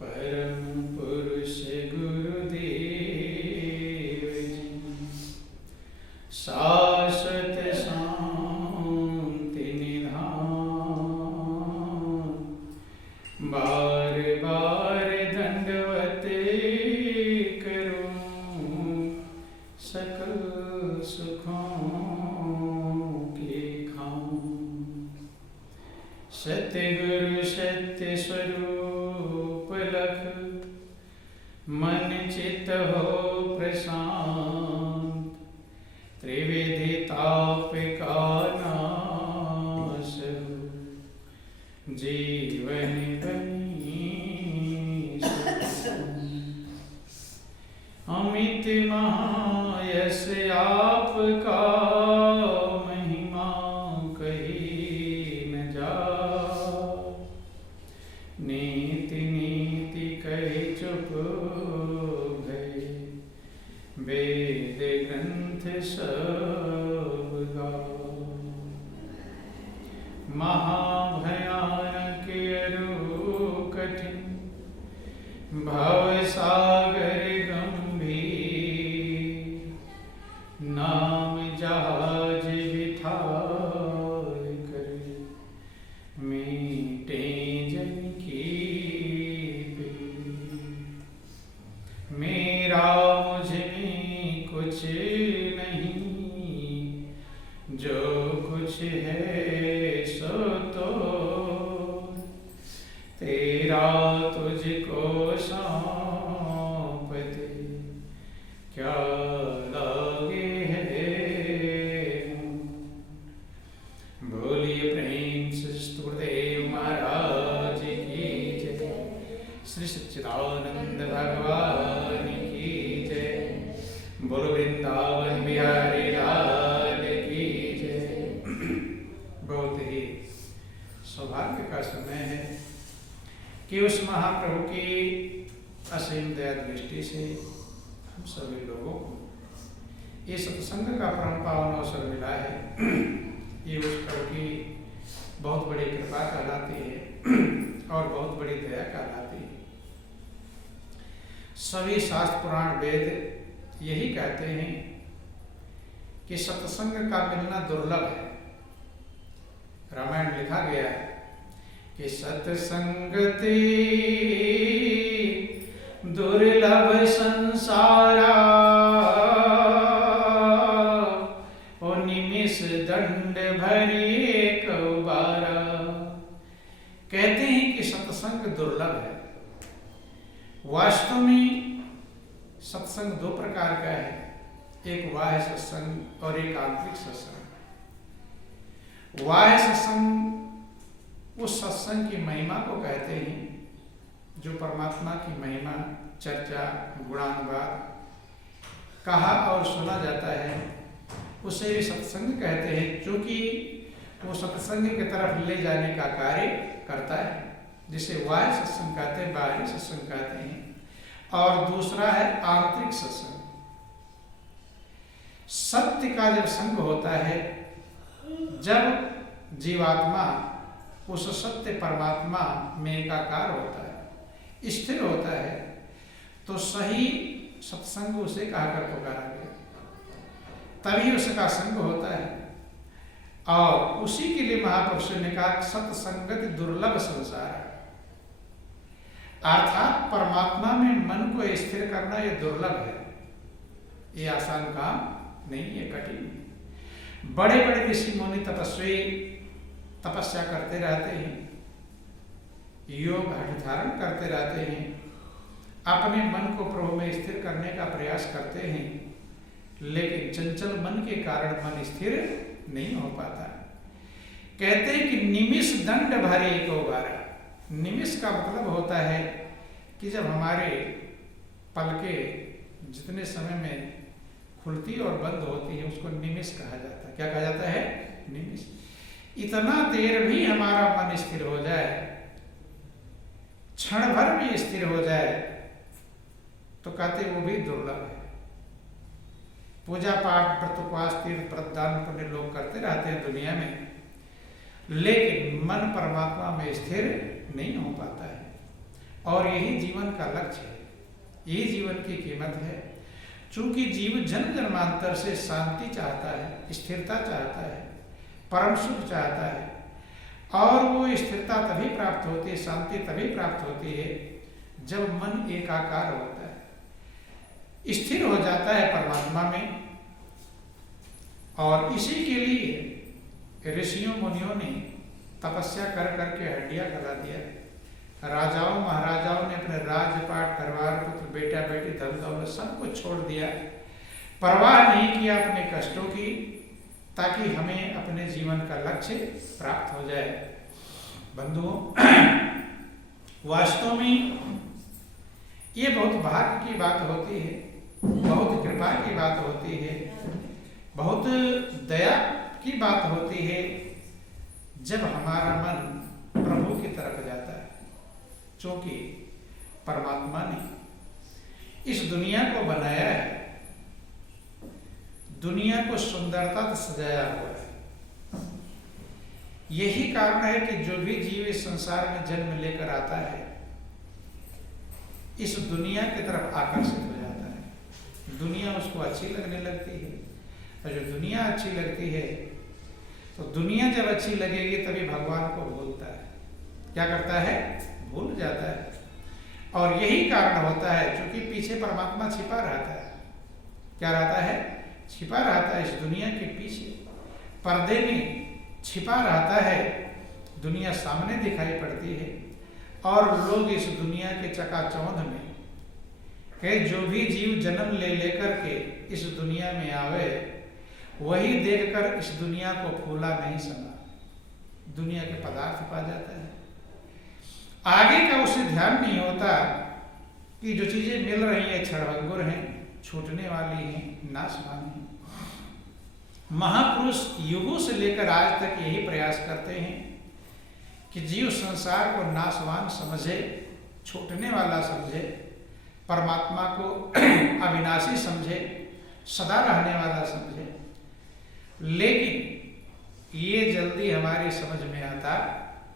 परम पुरुष गुरुदेव जी, शाश्वत शांति निधान, बार बार दंडवत करूं सकल सुखों के खाऊं। सतगुरु सत्य स्वरूप लख, मन चित हो प्रशांत, त्रिविधि ताप का नाश हो, जीवन बनी सुख। अमित महायश आपका, महिमा कही न जाए, नीति नीति कही चुप गए, वेद ग्रंथ सब गाओ। महाभयानक अरु कठिन, भव सागर गंभीर, नाम जहाज बिठाए कर, मीटे जन की पीर। मेरा मुझ में कुछ नहीं, जो कुछ है सो तो तेरा तुझको सौंप दे, क्या लागे है। बोलिए प्रेम से स्तुदेव महाराज की जय, श्री सच्चिदानंद भगवान की जय, बोलो वृंदावन बिहारी लाल की जय। बहुत ही सौभाग्य का समय है कि उस महाप्रभु की असीम दया दृष्टि से हम सभी लोगों को ये सत्संग का परम पावन अवसर मिला है। ये उस प्रभु की बहुत बड़ी कृपा कहलाती है और बहुत बड़ी दया कहलाती है। सभी शास्त्र पुराण वेद यही कहते हैं कि सत्संग का मिलना दुर्लभ है। रामायण लिखा गया है कि सत्संगति दुर्लभ संसारा, ओ निमिष दंड भरी कौबारा। कहते हैं कि सत्संग दुर्लभ है। वास्तव में सत्संग दो प्रकार का है, एक बाह्य सत्संग और एक आंतरिक सत्संग। बाह्य सत्संग उस सत्संग की महिमा को कहते हैं जो परमात्मा की महिमा, चर्चा, गुणानुवाद कहा और सुना जाता है, उसे भी सत्संग कहते हैं, क्योंकि वो सत्संग की तरफ ले जाने का कार्य करता है, जिसे बाह्य सत्संग कहते हैं, बाह्य सत्संग कहते हैं। और दूसरा है आंतरिक सत्संग। सत्य का जब संग होता है, जब जीवात्मा उस सत्य परमात्मा में एकाकार होता है, स्थिर होता है, तो सही सत्संग उसे कहकर पुकारा गया, तभी उसका संग होता है। और उसी के लिए महापुरुषों ने कहा सत्संगत दुर्लभ संसार है, अर्थात परमात्मा में मन को स्थिर करना यह दुर्लभ है, ये आसान काम नहीं है, कठिन है। बड़े बड़े ऋषि मुनि तपस्वी तपस्या करते रहते हैं, योग हठ धारण करते रहते हैं, अपने मन को प्रभु में स्थिर करने का प्रयास करते हैं, लेकिन चंचल मन के कारण मन स्थिर नहीं हो पाता। कहते हैं कि निमिष दंड भरे को बारा। निमिष का मतलब होता है कि जब हमारे पलकें जितने समय में खुलती और बंद होती है, उसको निमिष कहा जाता है। क्या कहा जाता है? निमिष। इतना देर भी हमारा मन स्थिर हो जाए, क्षण भर भी स्थिर हो जाए, तो कहते वो भी दुर्लभ है। पूजा पाठ व्रत उपवास तीर्थ व्रत दान पुण्य लोग करते रहते हैं दुनिया में, लेकिन मन परमात्मा में स्थिर नहीं हो पाता है। और यही जीवन का लक्ष्य है, यही जीवन की कीमत है। चूंकि जीव जन्म जन्मांतर से शांति चाहता है, स्थिरता चाहता है, परम सुख चाहता है, और वो स्थिरता तभी प्राप्त होती है, शांति तभी प्राप्त होती है जब मन एकाकार होता है, स्थिर हो जाता है परमात्मा में। और इसी के लिए ऋषियों मुनियों ने तपस्या कर करके हड्डियां गला दिया। राजाओं महाराजाओं ने अपने राजपाट, परिवार, पुत्र, बेटा बेटी, धन दौलत सब कुछ छोड़ दिया, परवाह नहीं किया अपने कष्टों की, ताकि हमें अपने जीवन का लक्ष्य प्राप्त हो जाए। बंधुओं, वास्तव में ये बहुत भाग्य की बात होती है, बहुत कृपा की बात होती है, बहुत दया की बात होती है जब हमारा मन प्रभु की तरफ जाता है। क्योंकि परमात्मा ने इस दुनिया को बनाया है, दुनिया को सुंदरता से सजाया हुआ है। यही कारण है कि जो भी जीव इस संसार में जन्म लेकर आता है, इस दुनिया की तरफ आकर्षित हो जाता है। दुनिया उसको अच्छी लगने लगती है, और जो दुनिया अच्छी लगती है, तो दुनिया जब अच्छी लगेगी तभी भगवान को भूलता है। क्या करता है? भूल जाता है। और यही कारण होता है, क्योंकि पीछे परमात्मा छिपा रहता है। क्या रहता है? छिपा रहता है। इस दुनिया के पीछे पर्दे में छिपा रहता है। दुनिया सामने दिखाई पड़ती है, और लोग इस दुनिया के चकाचौंध में कि जो भी जीव जन्म ले लेकर के इस दुनिया में आवे, वही देखकर इस दुनिया को फूला नहीं समा, दुनिया के पदार्थ पा जाता है। आगे का उसे ध्यान नहीं होता कि जो चीजें मिल रही है क्षणभंगुर हैं, छूटने वाली हैं, नाशवान हैं। महापुरुष युगों से लेकर आज तक यही प्रयास करते हैं कि जीव संसार को नाशवान समझे, छूटने वाला समझे, परमात्मा को अविनाशी समझे, सदा रहने वाला समझे। लेकिन ये जल्दी हमारी समझ में आता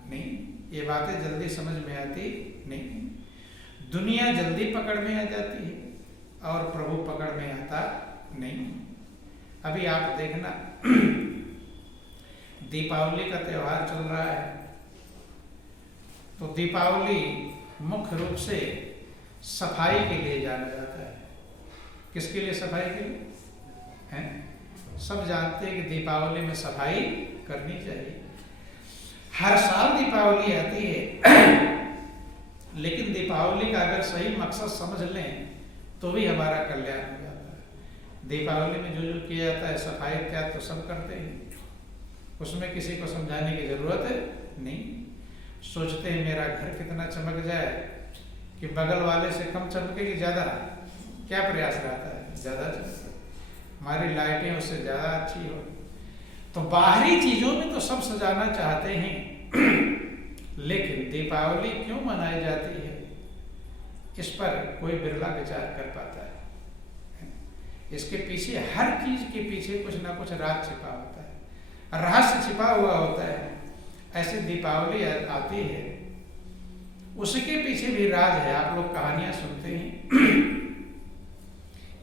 नहीं, ये बातें जल्दी समझ में आती नहीं। दुनिया जल्दी पकड़ में आ जाती है, और प्रभु पकड़ में आता नहीं। अभी आप देखना, दीपावली का त्योहार चल रहा है, तो दीपावली मुख्य रूप से सफाई के लिए जाना जाता है। किसके लिए सफाई के लिए? हैं? सब जानते हैं कि दीपावली में सफाई करनी चाहिए। हर साल दीपावली आती है, लेकिन दीपावली का अगर सही मकसद समझ लें तो भी हमारा कल्याण हो जाता है। दीपावली में जो किया जाता है, सफाई इत्यादि तो सब करते हैं, उसमें किसी को समझाने की जरूरत नहीं। सोचते हैं मेरा घर कितना चमक जाए कि बगल वाले से कम चमके कि ज्यादा, क्या प्रयास रहता है? ज्यादा चमके, हमारी लाइटें उससे ज्यादा अच्छी हो। तो बाहरी चीजों में तो सब सजाना चाहते हैं, लेकिन दीपावली क्यों मनाई जाती है, इस पर कोई बिरला विचार कर पाता है। इसके पीछे, हर चीज के पीछे कुछ ना कुछ राज छिपा होता है, रहस्य छिपा हुआ होता है। ऐसे दीपावली आती है, उसके पीछे भी राज है। आप लोग कहानियां सुनते हैं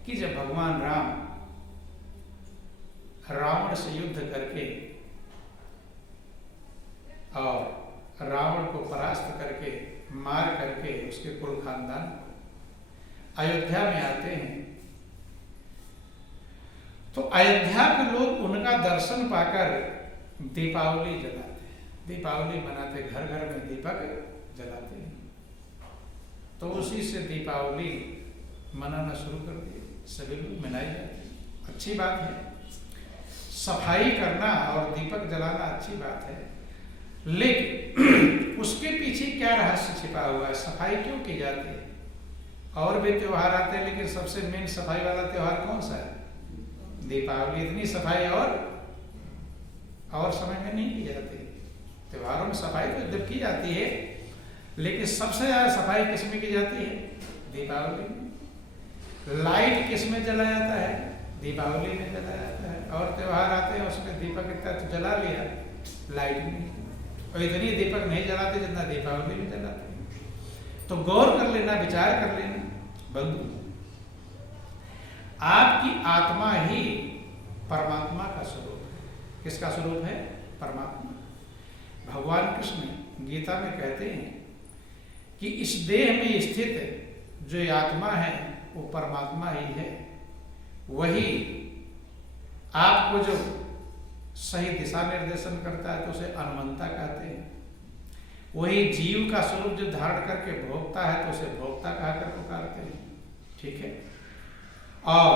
कि जब भगवान राम रावण से युद्ध करके और रावण को परास्त करके, मार करके उसके कुल खानदान को अयोध्या में आते हैं, तो अयोध्या के लोग उनका दर्शन पाकर दीपावली जलाते हैं, दीपावली मनाते, घर घर में दीपक जलाते हैं। तो उसी से दीपावली मनाना शुरू कर दिए, सभी लोग मनाई जाती है। अच्छी बात है, सफाई करना और दीपक जलाना अच्छी बात है, लेकिन उसके पीछे क्या रहस्य छिपा हुआ है? सफाई क्यों की जाती है? और भी त्योहार आते हैं, लेकिन सबसे मेन सफाई वाला त्योहार कौन सा है? दीपावली। इतनी सफाई और समय में नहीं की जाती। त्योहारों में सफाई तो जब की जाती है, लेकिन सबसे ज्यादा सफाई किस में की जाती है? दीपावली में। लाइट किस में जलाया जाता है? दीपावली में जलाया जाता है। और त्योहार आते हैं, उसमें दीपक इत्यादि जला लिया, लाइट में। और इतनी दीपक नहीं जलाते जितना दीपावली में जलाते हैं। तो गौर कर लेना, विचार कर लेना बंधु, आपकी आत्मा ही परमात्मा का स्वरूप है। किसका स्वरूप है? परमात्मा। भगवान कृष्ण गीता में कहते हैं कि इस देह में स्थित जो आत्मा है वो परमात्मा ही है। वही आपको जो सही दिशा निर्देशन करता है तो उसे अनुमंता कहते हैं। वही जीव का स्वरूप जो धारण करके भोगता है तो उसे भोक्ता कहकर पुकारते हैं। ठीक है। और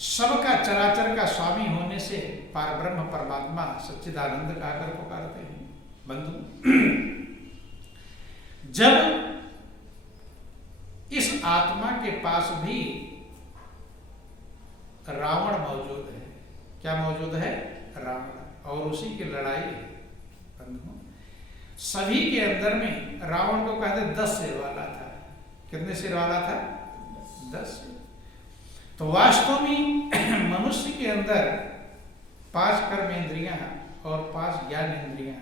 सबका चराचर का स्वामी होने से पारब्रह्म परमात्मा सच्चिदानंद कहकर पुकारते हैं। बंधु, जब इस आत्मा के पास भी रावण मौजूद है, क्या मौजूद है? रावण, और उसी की लड़ाई है। बंधु, सभी के अंदर में रावण को कहते 10 सिर वाला था। कितने सिर वाला था? 10 सिर। तो वास्तव में मनुष्य के अंदर 5 कर्मेंद्रियां और 5 ज्ञान इंद्रियां,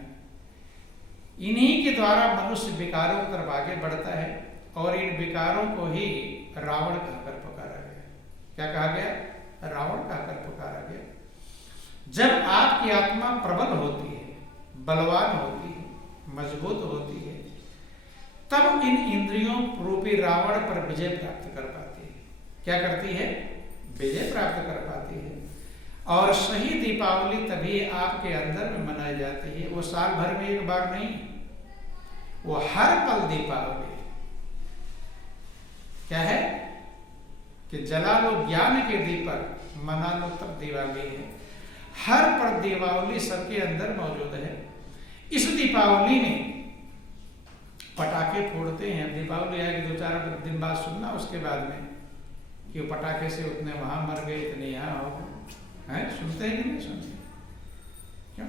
इन्हीं के द्वारा मनुष्य विकारों की तरफ आगे बढ़ता है। और इन विकारों को ही रावण कहकर पुकारा गया। क्या कहा गया? रावण कहकर पुकारा गया। जब आपकी आत्मा प्रबल होती है, बलवान होती है, मजबूत होती है, तब इन इंद्रियों रूपी रावण पर विजय प्राप्त कर पाती है। क्या करती है? विजय प्राप्त कर पाती है। और सही दीपावली तभी आपके अंदर में मनाई जाती है। वो साल भर में एक बार नहीं, वो हर पल दीपावली। क्या है कि जला लो ज्ञान के दीपक, मना लो तब दिवाली है। हर पर दीपावली सबके अंदर मौजूद है। इस दीपावली में पटाखे फोड़ते हैं। दीपावली आएगी 2-4 दिन बाद सुनना उसके बाद में कि पटाखे से उतने वहां मर गए, इतने यहाँ हो गए। हैं, सुनते हैं कि नहीं सुनते? क्यों?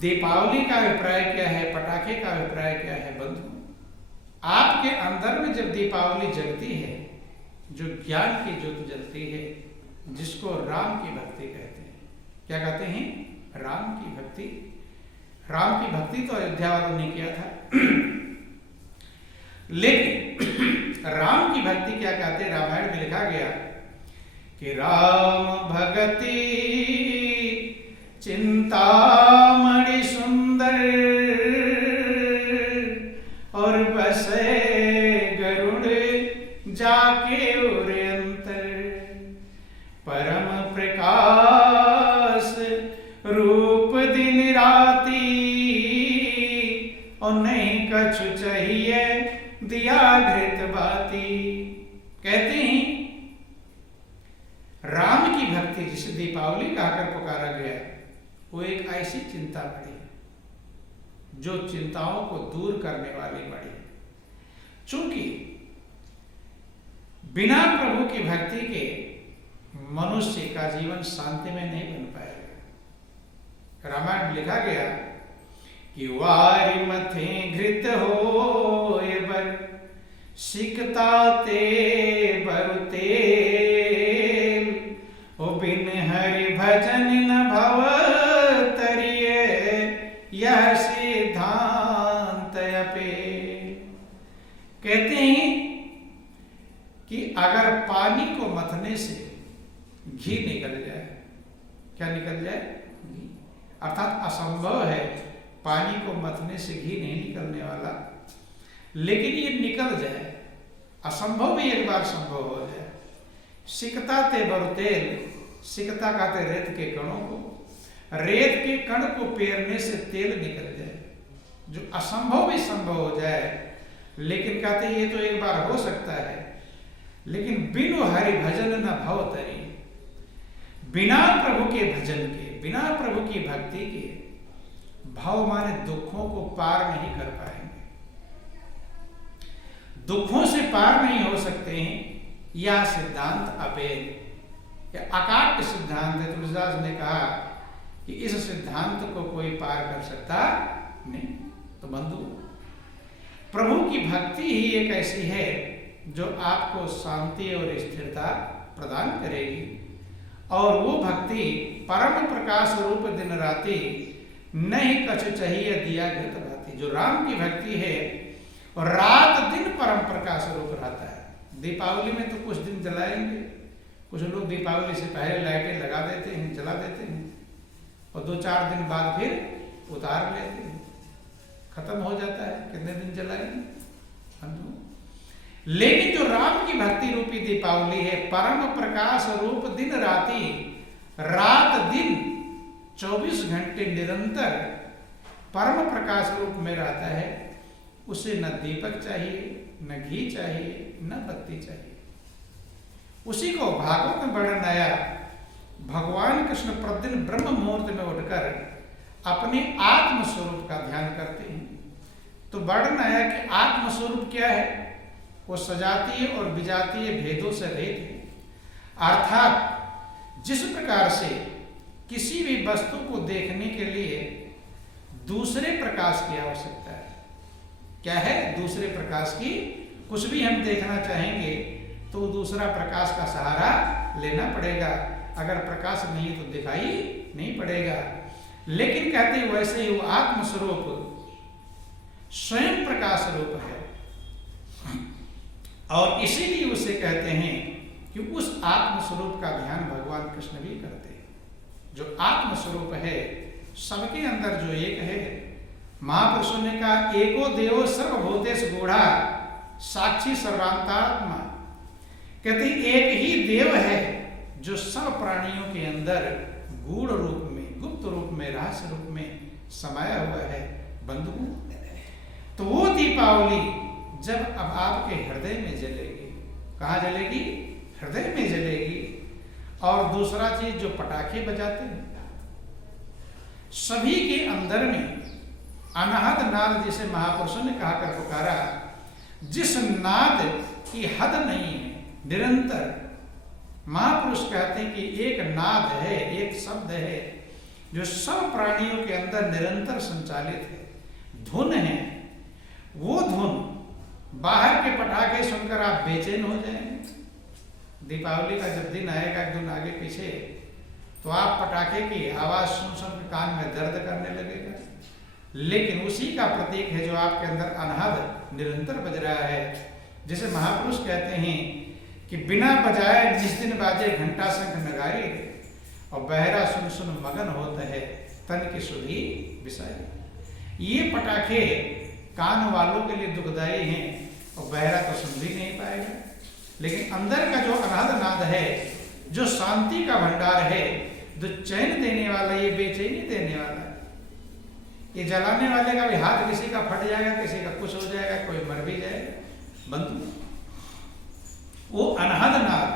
दीपावली का अभिप्राय क्या है? पटाखे का अभिप्राय क्या है? बंधु, आपके अंदर में जब दीपावली जलती है, जो ज्ञान की ज्योति जलती है, जिसको राम की भक्ति कहते हैं। क्या कहते हैं? राम की भक्ति। राम की भक्ति तो अयोध्या वालों ने किया था, लेकिन राम की भक्ति क्या कहते हैं? रामायण में लिखा गया कि राम भगति चिंतामणि सुंदर और बसे गरुड़ जाके उरे अंतर, परम प्रकाश रूप दिन राती और नहीं कछु चाहिए दिया घृत बाती। कहते हैं राम की भक्ति जिसे दीपावली कहकर पुकारा गया, वो एक ऐसी चिंता बड़ी है जो चिंताओं को दूर करने वाली बड़ी है। चूंकि बिना प्रभु की भक्ति के मनुष्य का जीवन शांति में नहीं बन पाएगा। रामायण में लिखा गया कि वारि मथे घृत हो बर सिकता ते बरु तेल, ओ बिन हरि भजन न भव तरिये यह सिद्धांत अपे। कहते हैं कि अगर पानी को मथने से घी निकल जाए, क्या निकल जाए? घी। अर्थात असंभव है, पानी को मथने से घी नहीं निकलने वाला, लेकिन ये निकल जाए। असंभव भी एक बार संभव हो जाए। सिकता ते बरु तेल, सिकता कहते रेत के कणों को, रेत के कण को पेरने से तेल निकल जाए। जो असंभव भी संभव हो जाए, लेकिन कहते ये तो एक बार हो सकता है, लेकिन बिनु हरि भजन न भव तरी। बिना प्रभु के भजन के, बिना प्रभु की भक्ति के भाव माने दुखों को पार नहीं कर पाएंगे। दुखों से पार नहीं हो सकते हैं। यह सिद्धांत अपेद या अकाट्य सिद्धांत है। तुलसीदास ने कहा कि इस सिद्धांत को कोई पार कर सकता नहीं। तो बंधु, प्रभु की भक्ति ही एक ऐसी है जो आपको शांति और स्थिरता प्रदान करेगी। और वो भक्ति परम प्रकाश रूप दिन राति नहीं कछ चाहिए दिया घृत भाती। जो राम की भक्ति है और रात दिन परम प्रकाश रूप रहता है। दीपावली में तो कुछ दिन जलाएंगे, कुछ लोग दीपावली से पहले लाइटें लगा देते हैं, जला देते हैं और 2-4 दिन बाद फिर उतार लेते हैं, खत्म हो जाता है। कितने दिन जलाएंगे? लेकिन जो राम की भक्ति रूपी दीपावली है, परम प्रकाश रूप दिन राति, रात दिन 24 घंटे निरंतर परम प्रकाश रूप में रहता है। उसे न दीपक चाहिए, न घी चाहिए, न बत्ती चाहिए। उसी को भागवत में वर्णन आया, भगवान कृष्ण प्रतिदिन ब्रह्म मुहूर्त में उठकर अपने आत्म स्वरूप का ध्यान करते हैं। तो वर्णन आया कि आत्म स्वरूप क्या है? वो सजातीय और विजातीय भेदों से रहित है। अर्थात जिस प्रकार से किसी भी वस्तु को देखने के लिए दूसरे प्रकाश की आवश्यकता है। क्या है? दूसरे प्रकाश की। कुछ भी हम देखना चाहेंगे तो दूसरा प्रकाश का सहारा लेना पड़ेगा। अगर प्रकाश नहीं तो दिखाई नहीं पड़ेगा। लेकिन कहते हैं वैसे ही वो आत्मस्वरूप स्वयं प्रकाश रूप है और इसीलिए उसे कहते हैं कि उस आत्मस्वरूप का ध्यान भगवान कृष्ण भी करते हैं। जो आत्मस्वरूप है सबके अंदर जो एक है। महापुरुषों ने कहा एको देवो सर्वभूतेषु गूढ़ा साक्षी सर्वांतात्मा। कहते एक ही देव है जो सब प्राणियों के अंदर गूढ़ रूप में, गुप्त रूप में, रहस्य रूप में समाया हुआ है। बंधुओं, तो वो दीपावली जब अब आपके हृदय में जलेगी, कहाँ जलेगी? हृदय में जलेगी। और दूसरा चीज जो पटाखे बजाते हैं, सभी के अंदर में अनहद नाद, जिसे महापुरुषों ने कहा कर पुकारा, जिस नाद की हद नहीं है, निरंतर। महापुरुष कहते हैं कि एक नाद है, एक शब्द है जो सब प्राणियों के अंदर निरंतर संचालित है, धुन है। वो धुन, बाहर के पटाखे सुनकर आप बेचैन हो जाएंगे। दीपावली का जब दिन आएगा एक दिन आगे पीछे, तो आप पटाखे की आवाज सुन सुन कान में दर्द करने लगेगा। लेकिन उसी का प्रतीक है जो आपके अंदर अनहद निरंतर बज रहा है। जैसे महापुरुष कहते हैं कि बिना बजाए जिस दिन बाजे घंटा शंख नगारी, और बहरा सुन सुन मगन होता है तन की सुधी विषय। ये पटाखे कान वालों के लिए दुखदायी हैं और बहरा तो सुन भी नहीं पाएगा। लेकिन अंदर का जो अनाद नाद है, जो शांति का भंडार है, जो चैन देने वाला, ये बेचैनी देने वाला है। ये जलाने वाले का भी हाथ किसी का फट जाएगा, किसी का कुछ हो जाएगा, कोई मर भी जाएगा। बंधु, वो अनहद नाद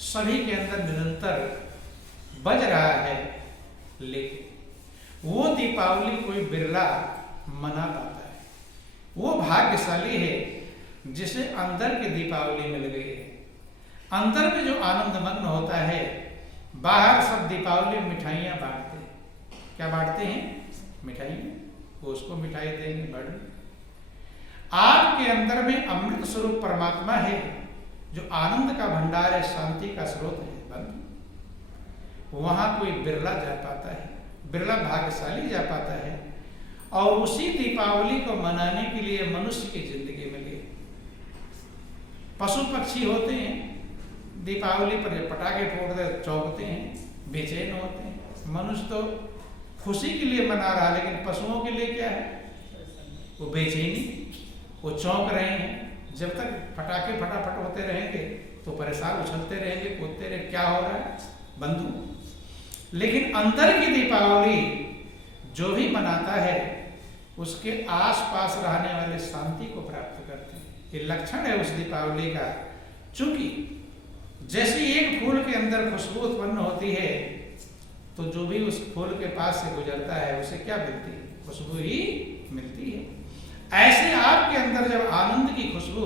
सभी के अंदर निरंतर बज रहा है। लेकिन वो दीपावली कोई बिरला मना पाता है। वो भाग्यशाली है जिसे अंदर की दीपावली मिल गई है। अंदर में जो आनंद मग्न होता है। बाहर सब दीपावली में मिठाइयाँ बांटते हैं। क्या बांटते हैं? मिठाइयाँ। वो उसको मिठाई देंगे, बढ़। आपके अंदर में अमृत स्वरूप परमात्मा है जो आनंद का भंडार है, शांति का स्रोत है। बंधु, वहां कोई बिरला जा पाता है, बिरला भाग्यशाली जा पाता है। और उसी दीपावली को मनाने के लिए मनुष्य की जिंदगी में लिए पशु पक्षी होते हैं, दीपावली पर पटाखे फोड़ते, चौंकते हैं, बेचैन होते हैं। मनुष्य तो खुशी के लिए मना रहा, लेकिन पशुओं के लिए क्या है? वो बेचैनी, वो चौंक रहे हैं। जब तक पटाखे फटाफट होते रहेंगे तो परेशान, उछलते रहेंगे, कूदते रहेंगे, क्या हो रहा है बंधु। लेकिन अंदर की दीपावली जो भी मनाता है उसके आसपास रहने वाले शांति को प्राप्त करते हैं। ये लक्षण है उस दीपावली का। चूंकि जैसे एक फूल के अंदर खुशबू उत्पन्न होती है तो जो भी उस फूल के पास से गुजरता है उसे क्या मिलती है? खुशबू ही मिलती है। ऐसे आपके अंदर जब आनंद की खुशबू,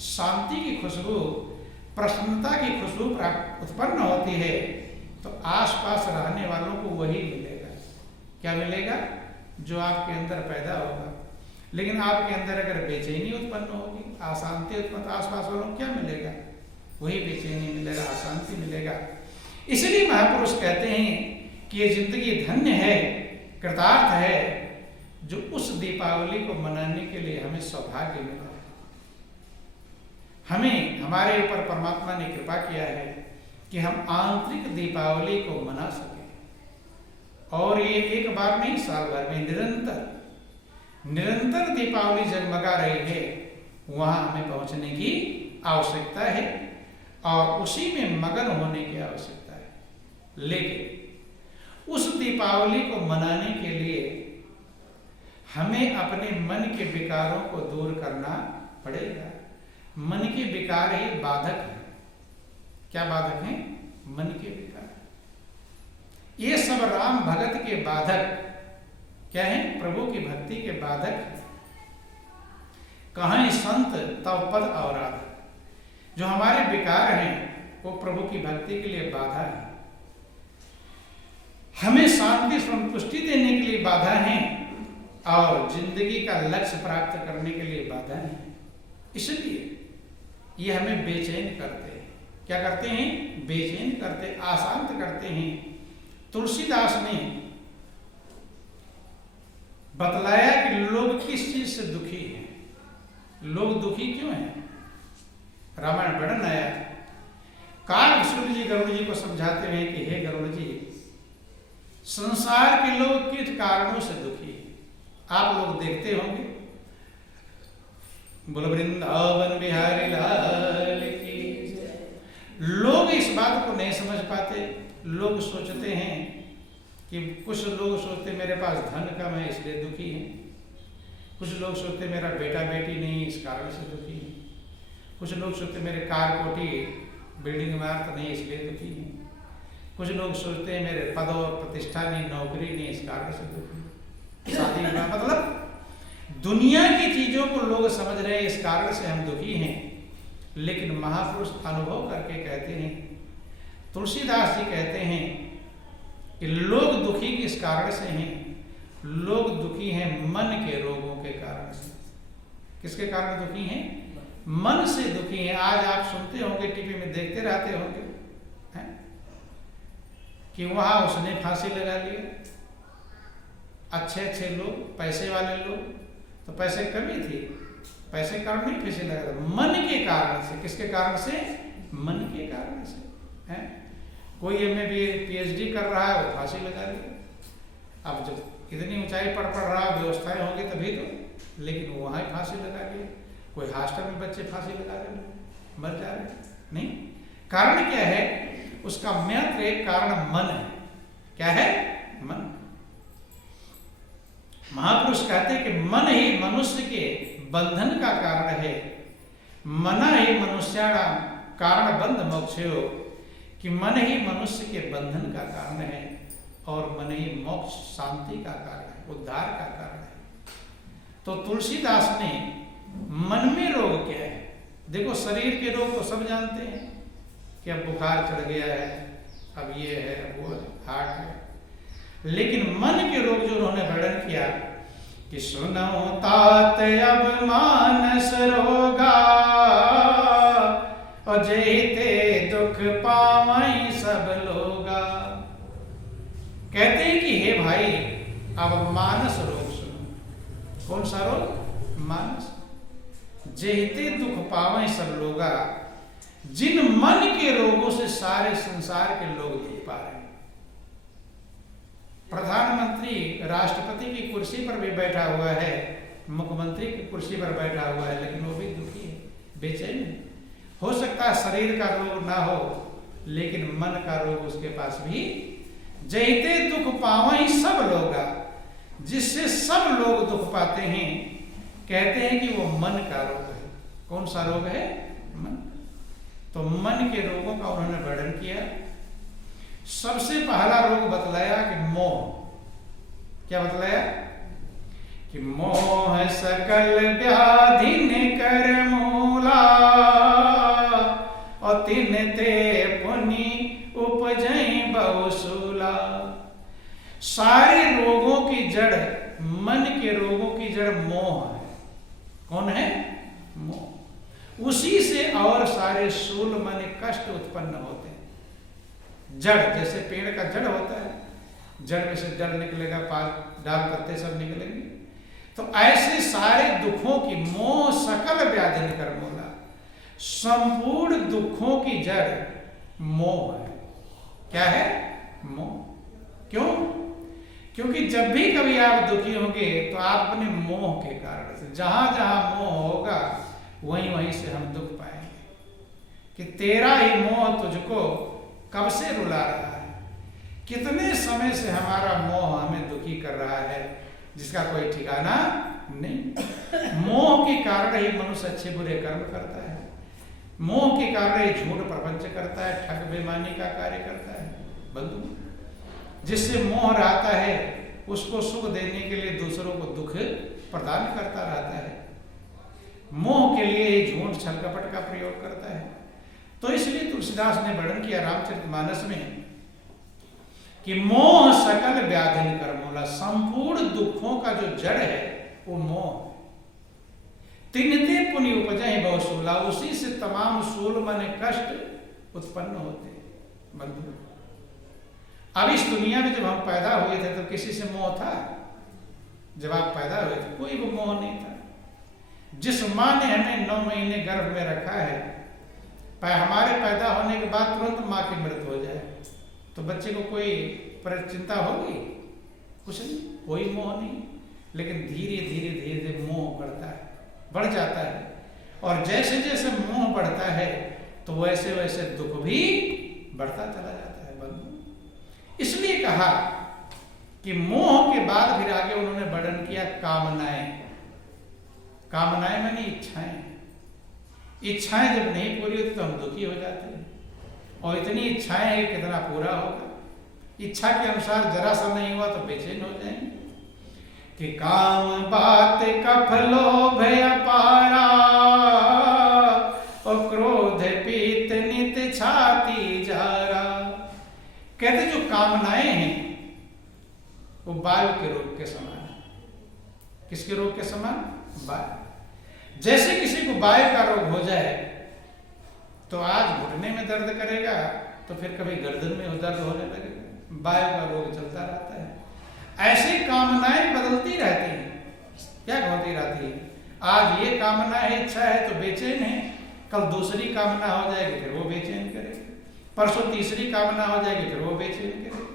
शांति की खुशबू, प्रसन्नता की खुशबू उत्पन्न होती है तो आसपास रहने वालों को वही मिलेगा। क्या मिलेगा? जो आपके अंदर पैदा होगा। लेकिन आपके अंदर अगर बेचैनी उत्पन्न होगी, अशांति उत्पन्न, आसपास वालों को क्या मिलेगा? वही बेचैनी मिलेगा, अशांति मिलेगा। इसलिए महापुरुष कहते हैं कि ये जिंदगी धन्य है कृतार्थ है जो उस दीपावली को मनाने के लिए हमें सौभाग्य मिला है। हमें हमारे ऊपर परमात्मा ने कृपा किया है कि हम आंतरिक दीपावली को मना सके, और ये एक बार नहीं, साल भर में निरंतर दीपावली जगमगा रही है। वहां हमें पहुंचने की आवश्यकता है और उसी में मगन होने की आवश्यकता है। लेकिन उस दीपावली को मनाने के लिए हमें अपने मन के विकारों को दूर करना पड़ेगा। मन के विकार ही बाधक है। क्या बाधक है? मन के विकार। ये सब राम भगत के बाधक क्या है? प्रभु की भक्ति के बाधक है। कहां संत तव पद अवराध। जो हमारे विकार हैं वो प्रभु की भक्ति के लिए बाधा है, हमें शांति संतुष्टि देने के लिए बाधा है और जिंदगी का लक्ष्य प्राप्त करने के लिए बाधा है। इसलिए ये हमें बेचैन करते हैं। क्या करते हैं? बेचैन करते, अशांत करते हैं। तुलसीदास ने बतलाया कि लोग किस चीज से दुखी हैं, लोग दुखी क्यों हैं। रामायण वर्णन आया, काग सूर्य जी गरुड़ जी को समझाते हैं कि हे गरुड़ जी, संसार के लोग किस कारणों से दुखी हैं। आप लोग देखते होंगे, बोलो वृंदावन बिहारी लाल की। लोग इस बात को नहीं समझ पाते। लोग सोचते हैं कि कुछ लोग सोचते मेरे पास धन कम है इसलिए दुखी है, कुछ लोग सोचते मेरा बेटा बेटी नहीं इस कारण से दुखी है, कुछ लोग सोचते मेरे कार कोठी बिल्डिंग इमारत नहीं इसलिए दुखी है, कुछ लोग सोचते हैं मेरे पद और प्रतिष्ठा नहीं, नौकरी नहीं इस कारण से दुखी। शादी विवाह मतलब दुनिया की चीजों को लोग समझ रहे हैं, इस कारण से हम दुखी हैं। लेकिन महापुरुष अनुभव करके कहते हैं, तुलसीदास जी कहते हैं कि लोग दुखी किस कारण से हैं? लोग दुखी हैं मन के रोगों के कारण से। किसके कारण दुखी हैं? मन से दुखी हैं। आज आप सुनते होंगे, टीवी में देखते रहते होंगे हैं? कि वहां उसने फांसी लगा लिया। अच्छे अच्छे लोग, पैसे वाले लोग, तो पैसे कमी थी, पैसे कारण नहीं फांसी लगा, मन के कारण से। किसके कारण से? मन के कारण से है। कोई एमए पीएचडी कर रहा है, वो फांसी लगा लिया। अब जब इतनी ऊंचाई पर पढ़ रहा, व्यवस्थाएं होंगी तभी तो, लेकिन वो वहां फांसी लगा लिया। कोई हॉस्टल में बच्चे फांसी लगा रहे, मर जा रहे नहीं। कारण क्या है? उसका मात्र एक कारण मन है। क्या है? मन। महापुरुष कहते हैं कि मन ही मनुष्य के बंधन का कारण है। मन ही मनुष्याणाम कारण बंध मोक्षयो, कि मन ही मनुष्य के बंधन का कारण है और मन ही मोक्ष शांति का कारण है, उद्धार का कारण है। तो तुलसीदास ने मन में रोग क्या है? देखो, शरीर के रोग तो सब जानते हैं कि अब बुखार चढ़ गया है, अब ये है, वो हार्ट है। लेकिन मन के रोग जो उन्होंने वर्णन किया कि सुनो तात अब मानस रोगा, और जेते दुख पावई सब लोगा। कहते हैं कि हे भाई, अब मानस रोग सुनो। कौन सा रोग? मानस। जेते दुख पावई सब लोगा, जिन मन के रोगों से सारे संसार के लोग दुख पा रहे हैं। प्रधानमंत्री राष्ट्रपति की कुर्सी पर भी बैठा हुआ है, मुख्यमंत्री की कुर्सी पर बैठा हुआ है, लेकिन वो भी दुखी है, बेचैन है। हो सकता है शरीर का रोग ना हो, लेकिन मन का रोग उसके पास भी। जैते दुख पावई सब लोगा, जिससे सब लोग दुख पाते हैं, कहते हैं कि वो मन का रोग है। कौन सा रोग है? मन। तो मन के रोगों का उन्होंने वर्णन किया। सबसे पहला रोग बतलाया कि मोह। क्या बतलाया? कि मोह सकल व्याधि कर मूला, और तिन ते पुनि उपजई बहुसूला। सारे रोगों की जड़, मन के रोगों की जड़ मोह है। कौन है? मोह। उसी से और सारे शूल मन कष्ट उत्पन्न होते हैं। जड़, जैसे पेड़ का जड़ होता है, जड़ में से डर निकलेगा, डाल पत्ते सब निकलेंगे। तो ऐसे सारे दुखों की मोह सकल व्याधि कर्मोला, संपूर्ण दुखों की जड़ मोह है। क्या है? मोह। क्यों? क्योंकि जब भी कभी आप दुखी होंगे तो आप अपने मोह के कारण से, जहां जहां मोह होगा वहीं वहीं से हम दुख पाएंगे कि तेरा ही मोह तुझको कब से रुला रहा है, कितने समय से हमारा मोह हमें दुखी कर रहा है जिसका कोई ठिकाना नहीं। मोह के कारण ही मनुष्य अच्छे बुरे कर्म करता है, मोह के कारण ही झूठ प्रपंच करता है, ठग बेईमानी का कार्य करता है। बंधु, जिससे मोह रहता है उसको सुख देने के लिए दूसरों को दुख प्रदान करता रहता है, मोह के लिए झूठ छल कपट का प्रयोग करता है। तो इसलिए तुलसीदास ने वर्णन किया रामचरितमानस में कि मोह सकल व्याधि कर्मोला, संपूर्ण दुखों का जो जड़ है वो मोह। तिन्नते पुनि उपजहि बहुसूला, उसी से तमाम सूल माने कष्ट उत्पन्न होते। बंधु, अब इस दुनिया में जब हम पैदा हुए थे तो किसी से मोह था? जब आप पैदा हुए थे कोई वो मोह नहीं था। जिस माँ ने हमें 9 महीने गर्भ में रखा है, हमारे पैदा होने के बाद तुरंत माँ की मृत्यु हो जाए तो बच्चे को कोई चिंता होगी? कुछ नहीं, कोई मोह नहीं। लेकिन धीरे धीरे धीरे धीरे मोह बढ़ता है, बढ़ जाता है, और जैसे जैसे मोह बढ़ता है तो वैसे वैसे दुख भी बढ़ता चला जाता है। बंधु, इसलिए कहा कि मोह के बाद फिर आगे उन्होंने वर्णन किया कामनाएं। कामनाएं मानी इच्छाएं। इच्छाएं जब नहीं पूरी होती तो हम दुखी हो जाते हैं, और इतनी इच्छाएं हैं कितना पूरा होगा। इच्छा के अनुसार जरा सा नहीं हुआ तो बेचैन हो जाएंगे कि काम बात कफ लोभ अपारा, और क्रोध पीत नित छाती जारा। कहते जो कामनाएं हैं वो वायु के रोग के समान है। किसके रोग के समान? वायु। जैसे किसी को वायु का रोग हो जाए तो आज घुटने में दर्द करेगा तो फिर कभी गर्दन में दर्द होने लगेगा, वायु का रोग चलता रहता है। ऐसे कामनाएं बदलती रहती हैं। क्या होती रहती है? आज ये कामना है, इच्छा है तो बेचैन है, कल दूसरी कामना हो जाएगी फिर वो बेचैन करेगी, परसों तीसरी कामना हो जाएगी फिर वो बेचैन करेगी।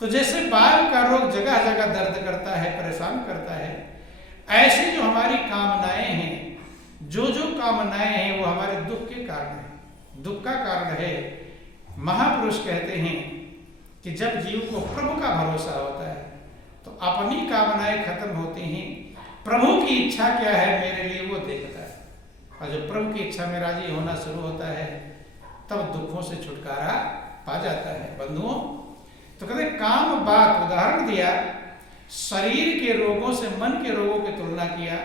तो जैसे वायु का रोग जगह जगह दर्द करता है, परेशान करता है, ऐसे जो हमारी कामनाएं हैं, जो कामनाएं हैं वो हमारे दुख के कारण है, दुख का कारण है। महापुरुष कहते हैं कि जब जीव को प्रभु का भरोसा होता है तो अपनी कामनाएं खत्म होती हैं, प्रभु की इच्छा क्या है मेरे लिए वो देखता है, और जब प्रभु की इच्छा में राजी होना शुरू होता है तब दुखों से छुटकारा पा जाता है। बंधुओं, तो कहते काम बात उदाहरण दिया, शरीर के रोगों से मन के रोगों की तुलना किया।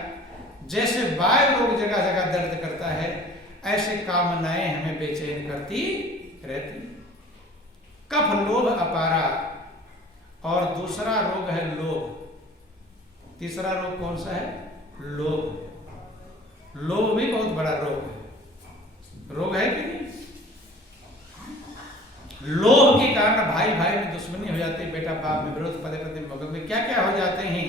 जैसे वायु रोग जगह जगह दर्द करता है, ऐसे कामनाएं हमें बेचैन करती रहती। कफ लोभ अपारा, और दूसरा रोग है लोभ। तीसरा रोग कौन सा है? लोभ। लोभ भी बहुत बड़ा रोग है। रोग है कि नहीं? लोभ के कारण भाई भाई में दुश्मनी हो जाती है, बेटा बाप में विरोध, पति पत्नी मगज में क्या क्या हो जाते हैं।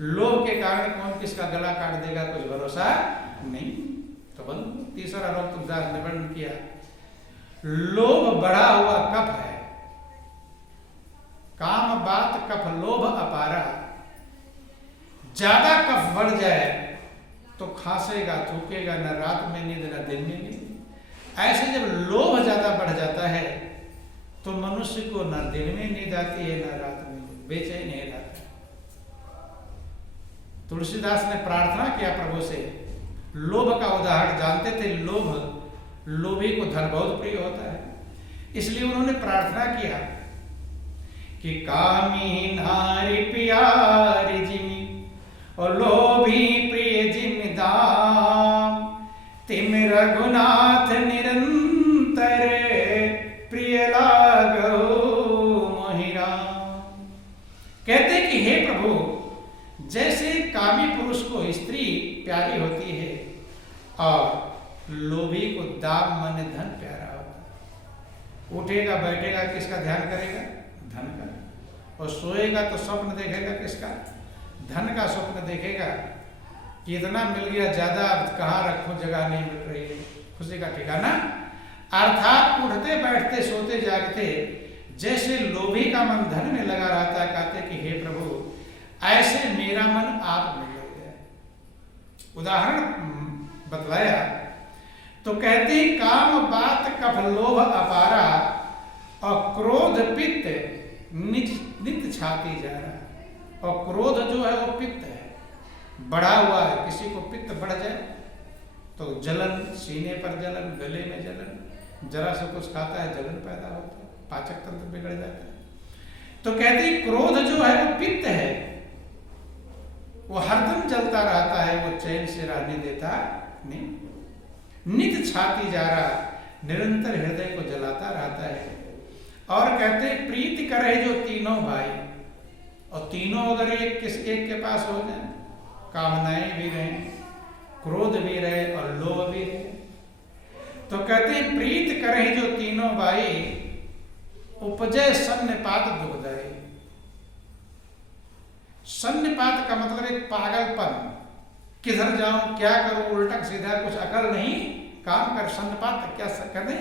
लोभ के कारण कौन किसका गला काट देगा कुछ भरोसा नहीं। तो बंधु, तीसरा रोग तुलसीदास ने वर्णन किया, लोभ बढ़ा हुआ कफ है। काम बात कफ लोभ अपारा, ज्यादा कफ बढ़ जाए तो खांसेगा, थूकेगा, न रात में नींद न दिन में नींद। ऐसे जब लोभ ज्यादा बढ़ जाता है तो मनुष्य को न दिन में नींद आती है न रात में, बेचैन नहीं रहता। तुलसीदास ने प्रार्थना किया प्रभु से, लोभ का उदाहरण जानते थे, लोभी को धन बहुत प्रिय होता है, इसलिए उन्होंने प्रार्थना किया कि कामी नारी प्यारी जिमी, और लोभी प्रिय जिम दाम, तिम रघुनाथ निरंतर प्रिय लागो मोहिराम। कहते कि हे प्रभु, जैसे कामी पुरुष को स्त्री प्यारी होती है और लोभी को दाम माने धन प्यारा होता है। उठेगा बैठेगा किसका ध्यान करेगा? धन का। और सोएगा तो स्वप्न देखेगा किसका? धन का स्वप्न देखेगा कि इतना मिल गया, ज्यादा कहाँ रखूं, जगह नहीं मिल रही है, खुशी का ठिकाना। अर्थात उठते बैठते सोते जागते जैसे लोभी का मन धन में लगा रहता है, कहते कि हे प्रभु ऐसे मेरा मन आप में लग गया। उदाहरण बतलाया तो कहते काम बात कफ लोभ अपारा और क्रोध पित्त नित छाती जा रहा। और क्रोध जो है वो पित्त है, बढ़ा हुआ है। किसी को पित्त बढ़ जाए तो जलन, सीने पर जलन, गले में जलन, जरा से कुछ खाता है जलन पैदा होता है, पाचक तंत्र बिगड़ जाता है। तो कहते क्रोध जो है वो पित्त है, वो हरदम जलता रहता है, वो चैन से रहने देता नहीं। नित छाती जा रहा, निरंतर हृदय को जलाता रहता है। और कहते प्रीति करे जो तीनों भाई, और तीनों अगर एक के पास हो जाए, कामनाएं भी रहे, क्रोध भी रहे और लोभ भी रहे, तो कहते प्रीत करे जो तीनों भाई उपजय सन्निपात दुखदाई। सन्निपात का मतलब एक पागलपन, किधर जाऊं, क्या करूं, उल्टा सीधा कुछ अकल नहीं काम कर। सन्निपात क्या करने,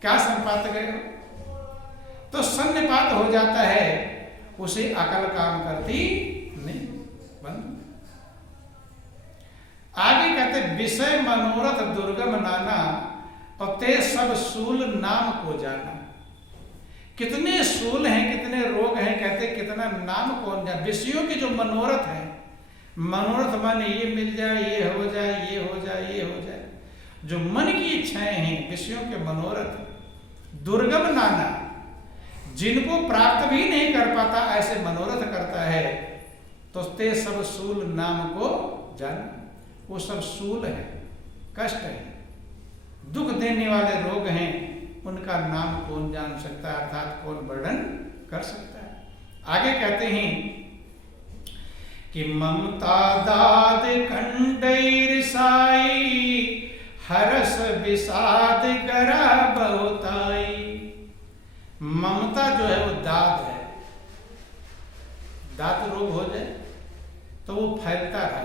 क्या सन्निपात गए, तो सन्निपात हो जाता है, उसे अकल काम करती नहीं, बंद। आगे कहते विषय मनोरथ दुर्गम नाना और ते सब सूल नाम को जाना। कितने सूल हैं, कितने रोग हैं, कहते कितना नाम कौन जाए। विषयों के जो मनोरथ है, मनोरथ माने ये मिल जाए, ये हो जाए, ये हो जाए, ये हो जाए, जो मन की इच्छाएं हैं, विषयों के मनोरथ दुर्गम नाना, जिनको प्राप्त भी नहीं कर पाता ऐसे मनोरथ करता है, तो ते सब सूल नाम को जाना। वो सब सूल है, कष्ट है, दुख देने वाले रोग हैं, उनका नाम कौन जान सकता है, अर्थात कौन वर्णन कर सकता है। आगे कहते हैं कि ममता दाद खंडैर साई हरस विषाद गरा बहुताई। ममता जो है वो दाद है, दांत रोग हो जाए तो वो फैलता है।